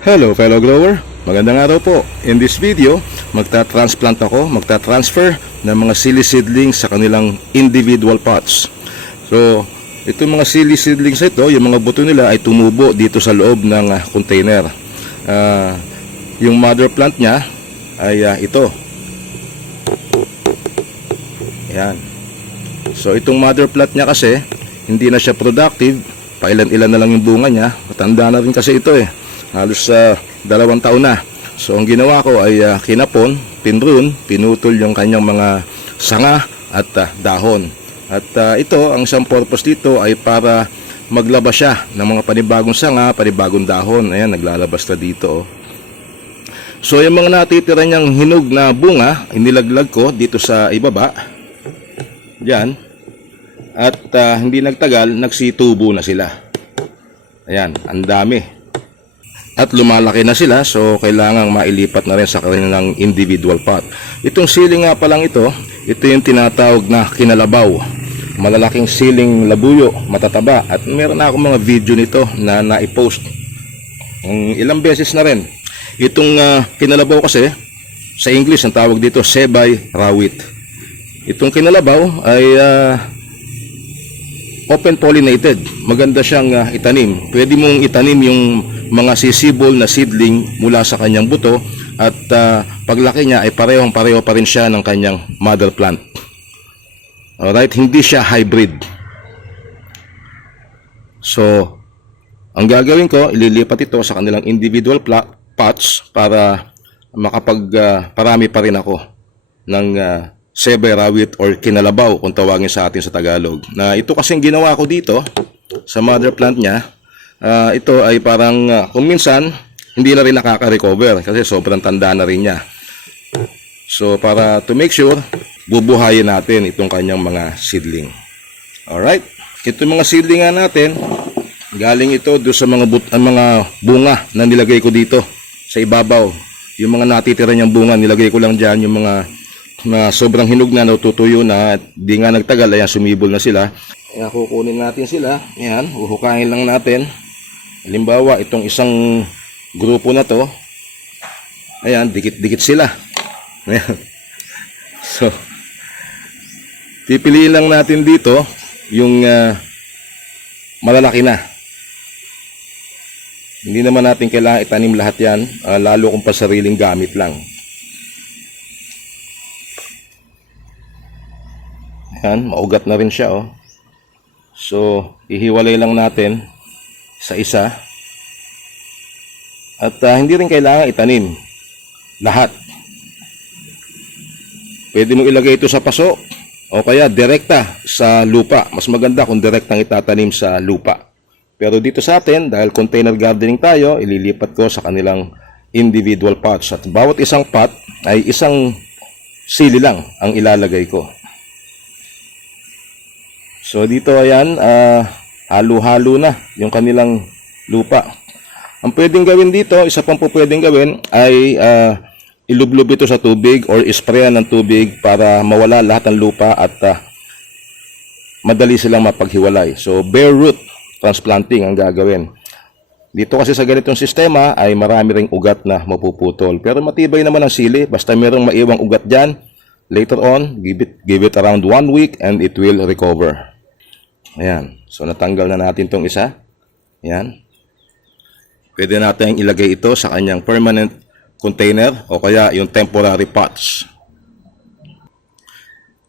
Hello fellow grower, magandang araw po. In this video, magta-transplant ako, magta-transfer ng mga silly seedlings sa kanilang individual pots. So, itong mga silly seedlings ito, yung mga buto nila ay tumubo dito sa loob ng ah, container. Ah, yung mother plant niya ay ah, ito. Yan. So, itong mother plant niya kasi, hindi na siya productive. Pailan-ilan na lang yung bunga niya. Matanda na rin kasi ito eh halos sa dalawang taon na. So ang ginawa ko ay ah, kinapon, pinrun, pinutol yung kanyang mga sanga at ah, dahon. At ah, ito, ang isang purpose dito ay para maglabas siya ng mga panibagong sanga, panibagong dahon. Ayan, naglalabas na dito. oh. So yung mga natitira niyang hinog na bunga, inilaglag ko dito sa ibaba. Diyan. At ah, hindi nagtagal, nagsitubo na sila. Ayan, ang dami at lumalaki na sila so kailangang mailipat na rin sa kanilang individual pot. Itong siling nga pa lang ito, ito yung tinatawag na kinalabaw. Malalaking siling labuyo, matataba at meron na akong mga video nito na na-post. Ang ilang beses na rin. Itong ah, kinalabaw kasi sa English ang tawag dito sebay rawit. Itong kinalabaw ay ah, open pollinated. Maganda siyang ah, itanim. Pwede mong itanim yung mga sisibol na seedling mula sa kanyang buto at ah, paglaki niya ay parehong pareho pa rin siya ng kanyang mother plant. Alright, hindi siya hybrid. So, ang gagawin ko, ililipat ito sa kanilang individual pots para makapag ah, parami pa rin ako ng uh, sebe rawit or kinalabaw kung tawagin sa atin sa Tagalog. Na ito kasing ginawa ko dito sa mother plant niya. Ah, ito ay parang ah, kung minsan hindi na rin nakaka-recover kasi sobrang tanda na rin niya. So para to make sure, bubuhayin natin itong kanyang mga seedling. Alright? Itong mga seedling natin, galing ito do sa mga, but, ang mga bunga na nilagay ko dito sa ibabaw. Yung mga natitira niyang bunga, nilagay ko lang dyan yung mga na sobrang hinog na, natutuyo na, at di nga nagtagal, ayan, sumibol na sila. Kaya kukunin natin sila, ayan, uhukain lang natin. Halimbawa, itong isang grupo na to, ayan, dikit-dikit sila. Ayan. So, pipiliin lang natin dito yung ah, malalaki na. Hindi naman natin kailangan itanim lahat yan, ah, lalo kung pa sariling gamit lang. Yan, maugat na rin siya oh. So, ihiwalay lang natin sa isa. At ah, hindi rin kailangan itanim lahat. Pwede mo ilagay ito sa paso o kaya direkta sa lupa. Mas maganda kung direktang itatanim sa lupa. Pero dito sa atin, dahil container gardening tayo, ililipat ko sa kanilang individual pots. At bawat isang pot ay isang sili lang ang ilalagay ko. So dito ayan, ah, halo-halo na yung kanilang lupa. Ang pwedeng gawin dito, isa pang pwedeng gawin ay ah, ilublob ito sa tubig or isprayan ng tubig para mawala lahat ng lupa at ah, madali silang mapaghiwalay. So bare root transplanting ang gagawin. Dito kasi sa ganitong sistema ay marami ring ugat na mapuputol. Pero matibay naman ang sili, basta merong maiwang ugat dyan, later on, give it, give it around one week and it will recover. Ayan. So natanggal na natin tong isa. Ayan. Pwede natin ilagay ito sa kanyang permanent container o kaya yung temporary pots.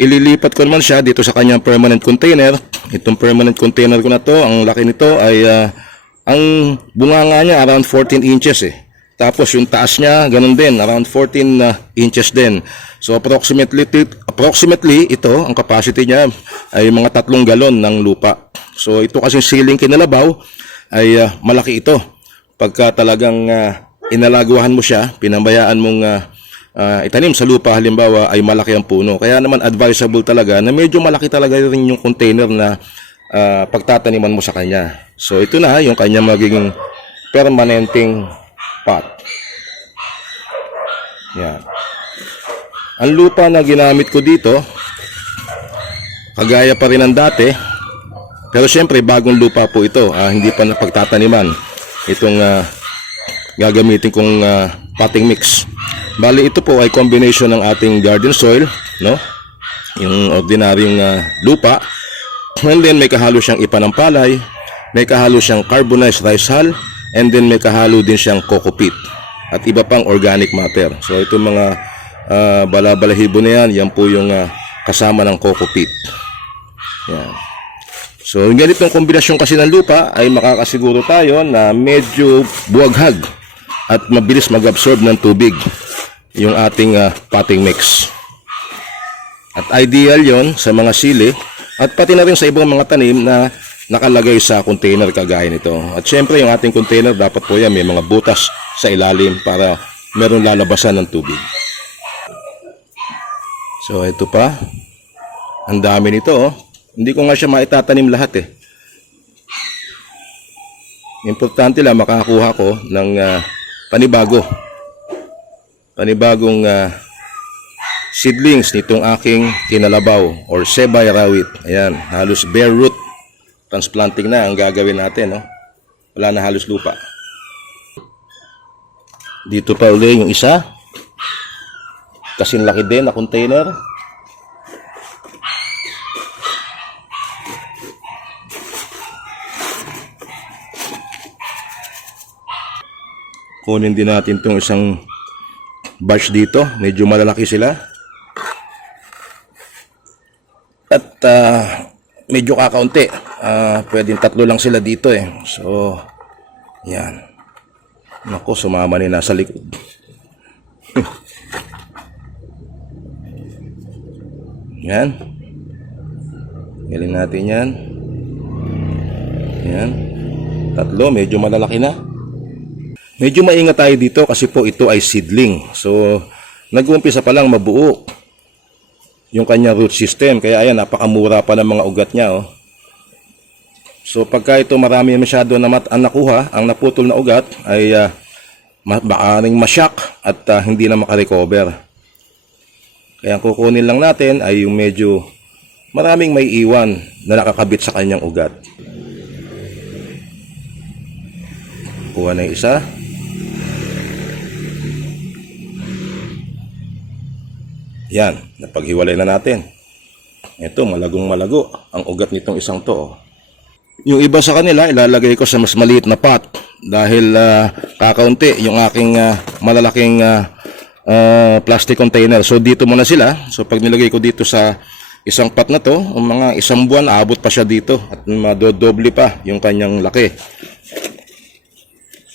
Ililipat ko naman siya dito sa kanyang permanent container. Itong permanent container ko na to, ang laki nito ay ah, ang bunganga niya around 14 inches eh. Tapos yung taas niya, ganun din, around 14 na inches din. So approximately, approximately ito, ang capacity niya ay mga tatlong galon ng lupa. So ito kasi ceiling kinalabaw ay ah, malaki ito. Pagka talagang ah, inalaguhan mo siya, pinabayaan mong ah, ah, itanim sa lupa halimbawa ay malaki ang puno. Kaya naman advisable talaga na medyo malaki talaga rin yung container na ah, pagtataniman mo sa kanya. So ito na yung kanya magiging permanenting pot. Yan. Ang lupa na ginamit ko dito, kagaya pa rin ng dati, pero syempre bagong lupa po ito, ah, hindi pa napagtataniman. Itong ah, gagamitin kong ah, potting mix. Bali ito po ay combination ng ating garden soil, no? Yung ordinaryong ah, lupa. And then may kahalo siyang ipa palay, may kahalo siyang carbonized rice hull, and then may kahalo din siyang coco peat at iba pang organic matter. So ito mga ah, balabalahibo na yan, yan po yung ah, kasama ng coco peat. Yan. So, yung ganitong kombinasyon kasi ng lupa ay makakasiguro tayo na medyo buwaghag at mabilis mag-absorb ng tubig yung ating ah, potting mix. At ideal yon sa mga sili at pati na rin sa ibang mga tanim na nakalagay sa container kagaya nito. At syempre yung ating container dapat po yan may mga butas sa ilalim para meron lalabasan ng tubig. So ito pa. Ang dami nito oh. Hindi ko nga siya maitatanim lahat eh. Importante lang makakuha ko ng ah, panibago. Panibagong ah, seedlings nitong aking kinalabaw or sebay rawit. Ayan, halos bare root transplanting na ang gagawin natin. No? Wala na halos lupa. Dito pa uli yung isa. Kasing laki din na container. Kunin din natin tong isang batch dito. Medyo malalaki sila. At ah, medyo kakaunti. Ah, pwedeng tatlo lang sila dito eh. So, yan. Nako, sumama ni nasa likod. yan. Galing natin yan. Yan. Tatlo, medyo malalaki na. Medyo maingat tayo dito kasi po ito ay seedling. So, nag-uumpisa pa lang mabuo yung kanyang root system. Kaya ayan, napakamura pa ng mga ugat niya. Oh. So, pagka ito marami masyado na mat- ang nakuha, ang naputol na ugat, ay uh, baaring masyak at ah, hindi na makarecover. Kaya ang kukunin lang natin ay yung medyo maraming may iwan na nakakabit sa kanyang ugat. Kuha na isa. Yan, napaghiwalay na natin. Ito, malagong malago ang ugat nitong isang to. oh. Yung iba sa kanila, ilalagay ko sa mas maliit na pot dahil ah, kakaunti yung aking ah, malalaking ah, ah, plastic container. So dito muna sila. So pag nilagay ko dito sa isang pot na to, mga isang buwan, aabot pa siya dito at madodoble pa yung kanyang laki.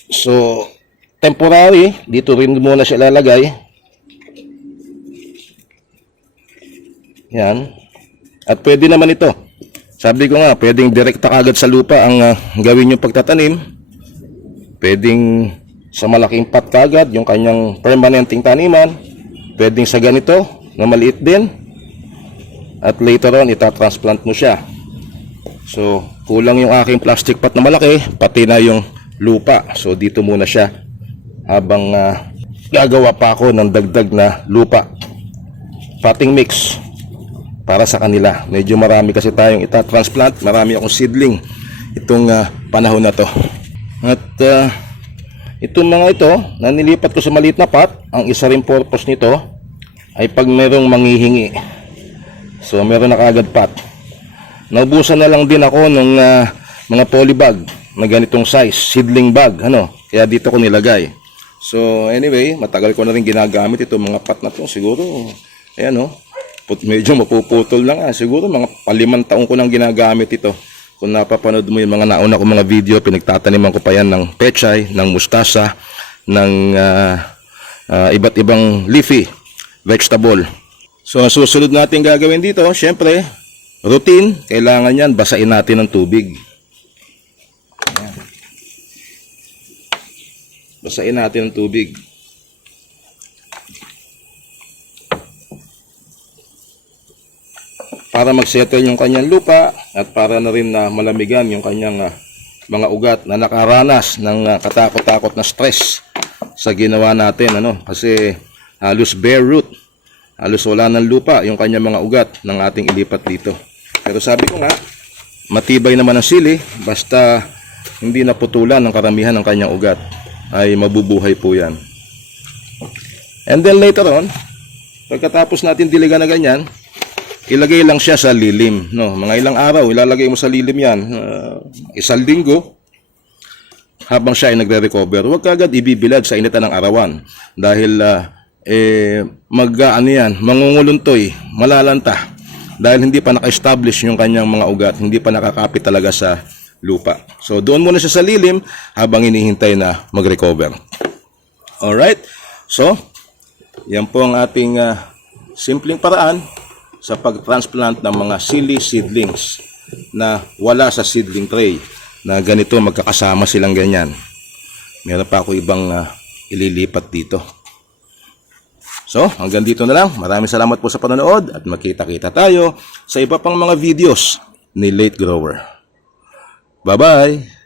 So, temporary, dito rin muna siya ilalagay. Yan. At pwede naman ito. Sabi ko nga, pwedeng direkta kagad sa lupa ang ah, gawin yung pagtatanim. Pwedeng sa malaking pot kagad, yung kanyang permanenteng taniman. Pwedeng sa ganito, na maliit din. At later on, itatransplant mo siya. So, kulang yung aking plastic pot na malaki, pati na yung lupa. So, dito muna siya habang ah, gagawa pa ako ng dagdag na lupa. Potting mix para sa kanila. Medyo marami kasi tayong itatransplant. Marami akong seedling itong ah, panahon na to. At ah, itong mga ito, na nilipat ko sa maliit na pot, ang isa rin purpose nito ay pag merong manghihingi. So meron na kaagad pot. Naubusan na lang din ako ng ah, mga polybag na ganitong size, seedling bag, ano. Kaya dito ko nilagay. So anyway, matagal ko na rin ginagamit itong mga pot na to. Siguro, ayan oh, put, medyo mapuputol lang ah. Siguro mga palimang taong ko nang ginagamit ito. Kung napapanood mo yung mga nauna ko mga video, pinagtataniman ko pa yan ng pechay, ng mustasa, ng ah, ah, iba't ibang leafy vegetable. So, ang susunod natin gagawin dito, syempre, routine, kailangan yan, basain natin ng tubig. Ayan. Basain natin ng tubig. Para mag-settle yung kanyang lupa at para na rin na malamigan yung kanyang ah, mga ugat na nakaranas ng ah, katakot-takot na stress sa ginawa natin ano kasi halos bare root halos wala ng lupa yung kanyang mga ugat ng ating ilipat dito. Pero sabi ko nga, matibay naman ang sili basta hindi naputulan ng karamihan ng kanyang ugat. ay mabubuhay po yan. And then later on, pagkatapos natin diligan na ganyan, ilagay lang siya sa lilim. No? Mga ilang araw, ilalagay mo sa lilim yan. Uh, isang linggo, habang siya ay nagre-recover, huwag kagad ibibilad sa initan ng arawan. Dahil, ah, eh, mag, ah, ano yan, mangunguluntoy, malalanta. Dahil hindi pa naka-establish yung kanyang mga ugat, hindi pa nakakapit talaga sa lupa. So, doon muna siya sa lilim habang inihintay na mag-recover. Alright? So, yan po ang ating ah, simpleng paraan sa pag-transplant ng mga silly seedlings na wala sa seedling tray na ganito magkakasama silang ganyan. Meron pa ako ibang ah, ililipat dito. So, hanggang dito na lang. Maraming salamat po sa panonood at magkita-kita tayo sa iba pang mga videos ni Late Grower. Bye-bye!